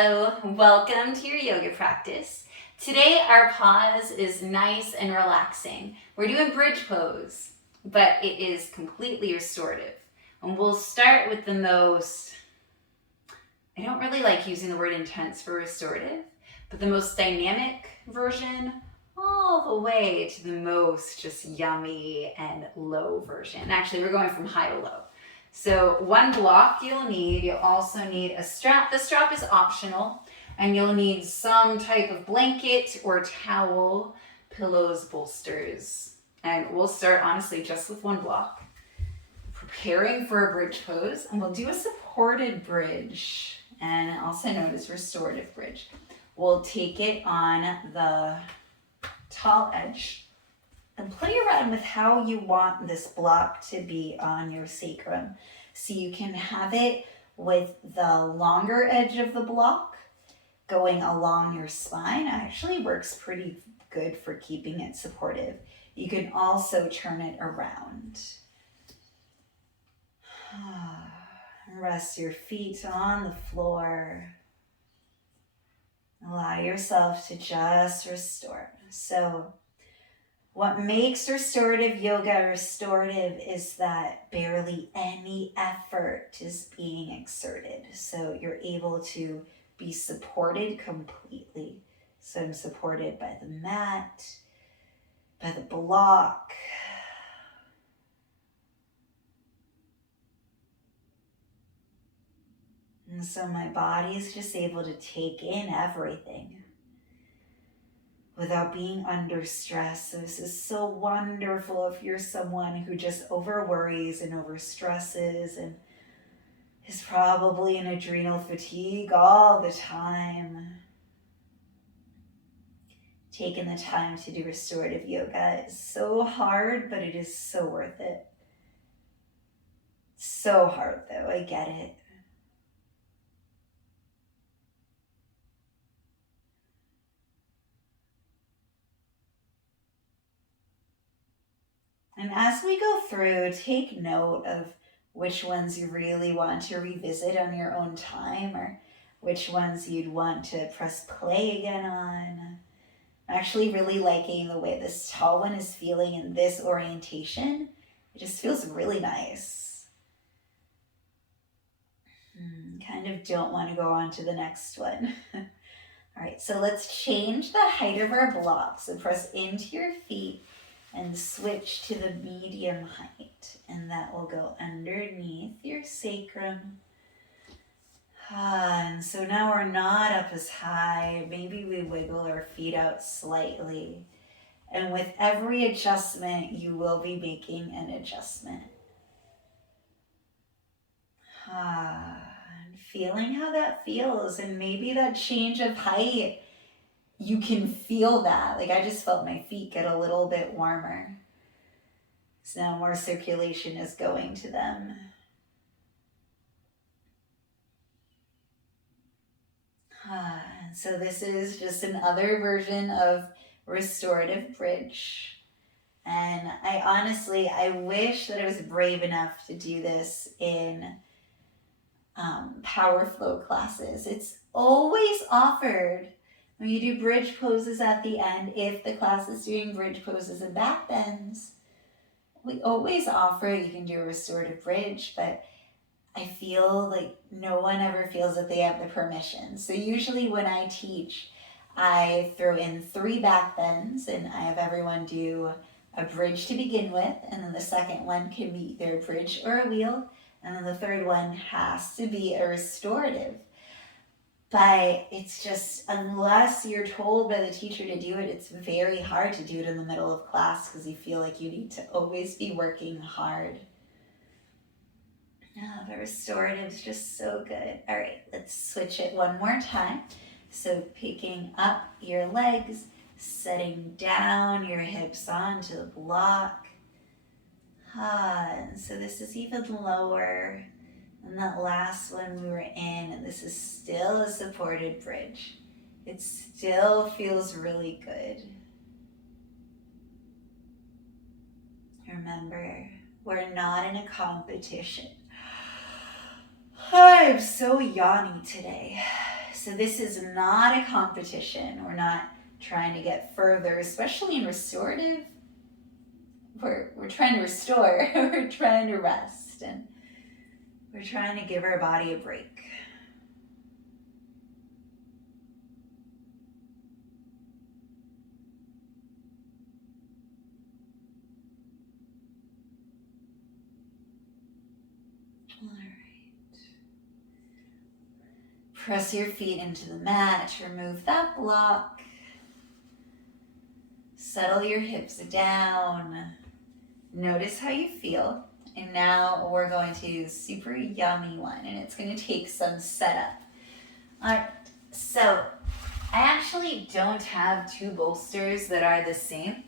Hello, welcome to your yoga practice. Today our pause is nice and relaxing. We're doing bridge pose, but it is completely restorative. And we'll start with the most, I don't really like using the word intense for restorative, but the most dynamic version all the way to the most just yummy and low version. Actually, we're going from high to low. So one block you'll also need a strap. The strap is optional, and you'll need some type of blanket or towel, pillows, bolsters. And we'll start honestly just with one block. Preparing for a bridge pose, and we'll do a supported bridge, and also known as restorative bridge. We'll take it on the tall edge and play around with how you want this block to be on your sacrum. So you can have it with the longer edge of the block going along your spine. It actually works pretty good for keeping it supportive. You can also turn it around. Rest your feet on the floor. Allow yourself to just restore. So what makes restorative yoga restorative is that barely any effort is being exerted. So you're able to be supported completely. So I'm supported by the mat, by the block. And so my body is just able to take in everything without being under stress. So this is so wonderful if you're someone who just over worries and over stresses and is probably in adrenal fatigue all the time. Taking the time to do restorative yoga is so hard, but it is so worth it. So hard though, I get it. And as we go through, take note of which ones you really want to revisit on your own time, or which ones you'd want to press play again on. I'm actually really liking the way this tall one is feeling in this orientation. It just feels really nice. Kind of don't want to go on to the next one. All right, so let's change the height of our block. So press into your feet and switch to the medium height, and that will go underneath your sacrum. And so now we're not up as high. Maybe we wiggle our feet out slightly. And with every adjustment, you will be making an adjustment. And feeling how that feels, and maybe that change of height, you can feel that. Like I just felt my feet get a little bit warmer. So now more circulation is going to them. So this is just another version of restorative bridge. And I wish that I was brave enough to do this in power flow classes. It's always offered when you do bridge poses at the end, if the class is doing bridge poses and back bends, we always offer you can do a restorative bridge, but I feel like no one ever feels that they have the permission. So usually when I teach, I throw in 3 back bends, and I have everyone do a bridge to begin with, and then the second one can be either a bridge or a wheel, and then the third one has to be a restorative. But it's just, unless you're told by the teacher to do it, it's very hard to do it in the middle of class because you feel like you need to always be working hard. But restorative is just so good. All right, let's switch it one more time. So picking up your legs, setting down your hips onto the block. And so this is even lower. And that last one we were in, and this is still a supported bridge. It still feels really good. Remember, we're not in a competition. I'm so yawny today. So this is not a competition. We're not trying to get further, especially in restorative. We're trying to restore, we're trying to rest, and we're trying to give our body a break. All right. Press your feet into the mat to remove that block. Settle your hips down. Notice how you feel. And now we're going to do a super yummy one, and it's going to take some setup. All right, so I actually don't have two bolsters that are the same.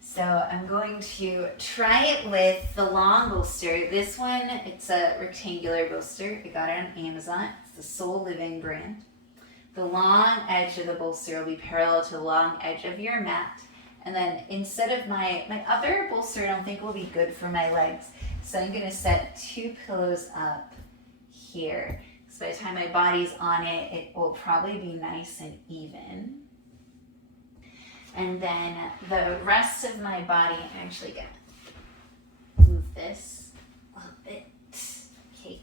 So I'm going to try it with the long bolster. This one, it's a rectangular bolster. I got it on Amazon. It's the Soul Living brand. The long edge of the bolster will be parallel to the long edge of your mat. And then instead of my other bolster, I don't think will be good for my legs. So I'm gonna set two pillows up here. So by the time my body's on it, it will probably be nice and even. And then the rest of my body, I'm actually gonna move this a little bit. Okay.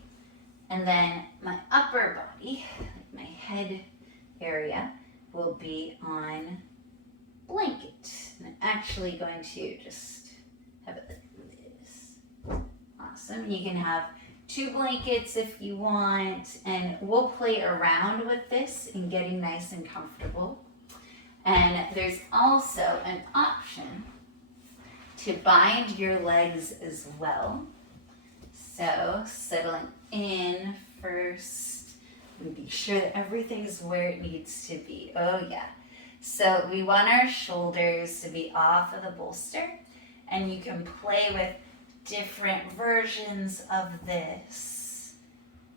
And then my upper body, like my head area, will be on blanket. And I'm actually going to just have it like this. Awesome. You can have two blankets if you want, and we'll play around with this and getting nice and comfortable. And there's also an option to bind your legs as well. So settling in first and be sure that everything's where it needs to be. Oh yeah. So we want our shoulders to be off of the bolster, and you can play with different versions of this.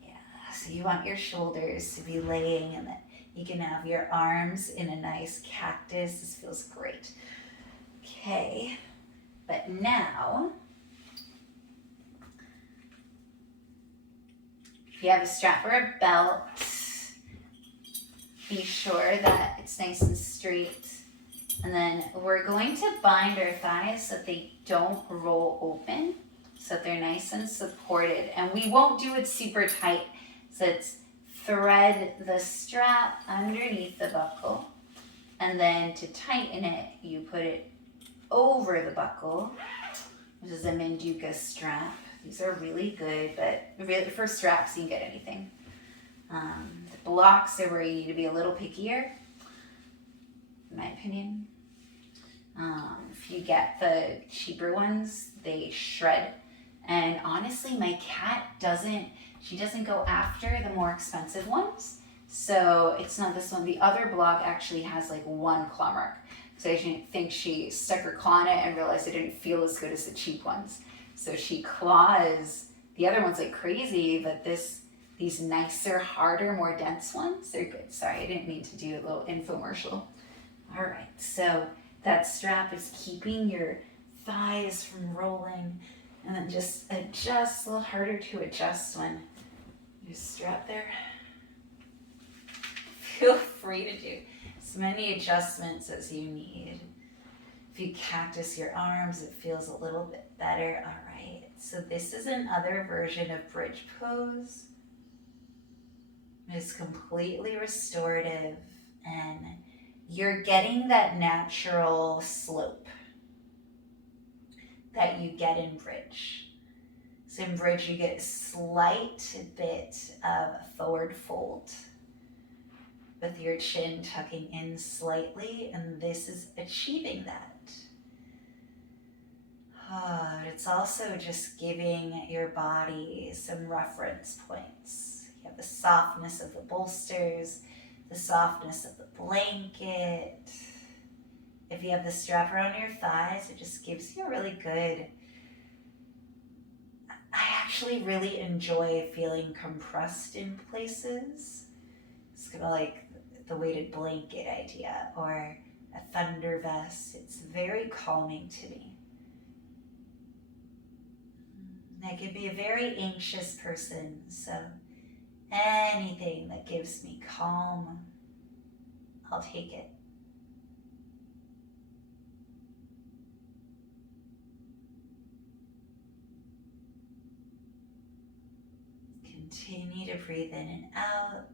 Yeah, so you want your shoulders to be laying, and then you can have your arms in a nice cactus. This feels great. Okay, but now, if you have a strap or a belt, be sure that it's nice and straight. And then we're going to bind our thighs so that they don't roll open, so that they're nice and supported. And we won't do it super tight, so it's thread the strap underneath the buckle. And then to tighten it, you put it over the buckle, which is a Manduka strap. These are really good, but really for straps, you can get anything. The blocks are where you need to be a little pickier, in my opinion. If you get the cheaper ones, they shred. And honestly, my cat doesn't go after the more expensive ones. So it's not this one. The other block actually has like one claw mark. So I think she stuck her claw in it and realized it didn't feel as good as the cheap ones. So she claws the other ones like crazy, but these nicer, harder, more dense ones, they're good. Sorry, I didn't mean to do a little infomercial. All right, so that strap is keeping your thighs from rolling, and then just adjust, a little harder to adjust when you strap there. Feel free to do as many adjustments as you need. If you cactus your arms, it feels a little bit better. All right, so this is another version of bridge pose. It's completely restorative, and you're getting that natural slope that you get in bridge. So in bridge, you get a slight bit of forward fold with your chin tucking in slightly, and this is achieving that. It's also just giving your body some reference points. You have the softness of the bolsters, the softness of the blanket. If you have the strap around your thighs, it just gives you a really good... I actually really enjoy feeling compressed in places. It's kind of like the weighted blanket idea or a thunder vest. It's very calming to me. I could be a very anxious person, so Anything that gives me calm, I'll take it. Continue to breathe in and out.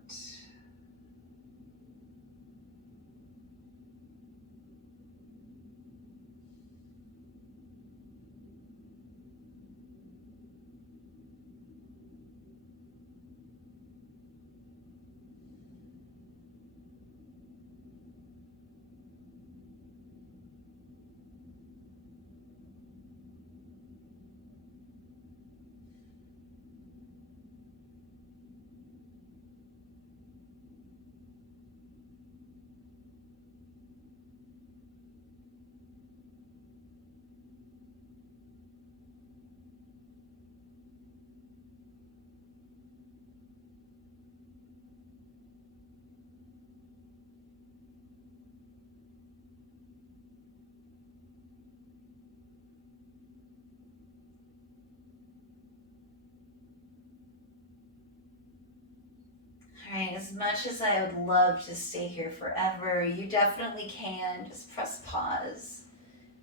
All right, as much as I would love to stay here forever, you definitely can. Just press pause,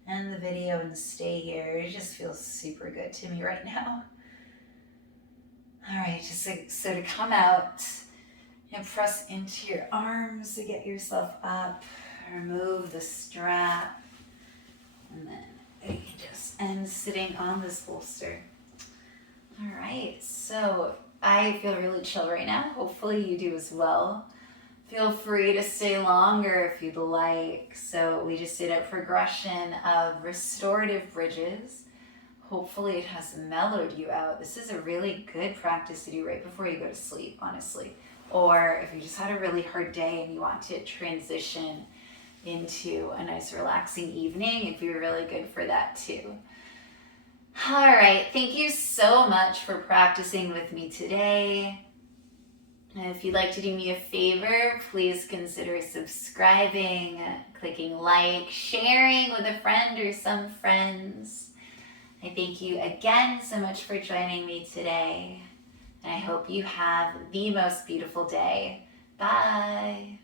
end the video, and stay here. It just feels super good to me right now. All right, just so to come out and press into your arms to get yourself up. Remove the strap, and then you can just end sitting on this bolster. All right, so I feel really chill right now. Hopefully you do as well. Feel free to stay longer if you'd like. So we just did a progression of restorative bridges. Hopefully it has mellowed you out. This is a really good practice to do right before you go to sleep, honestly. Or if you just had a really hard day and you want to transition into a nice relaxing evening, it'd be really good for that too. All right, thank you so much for practicing with me today. And if you'd like to do me a favor, please consider subscribing, clicking like, sharing with a friend or some friends. I thank you again so much for joining me today. And I hope you have the most beautiful day. Bye.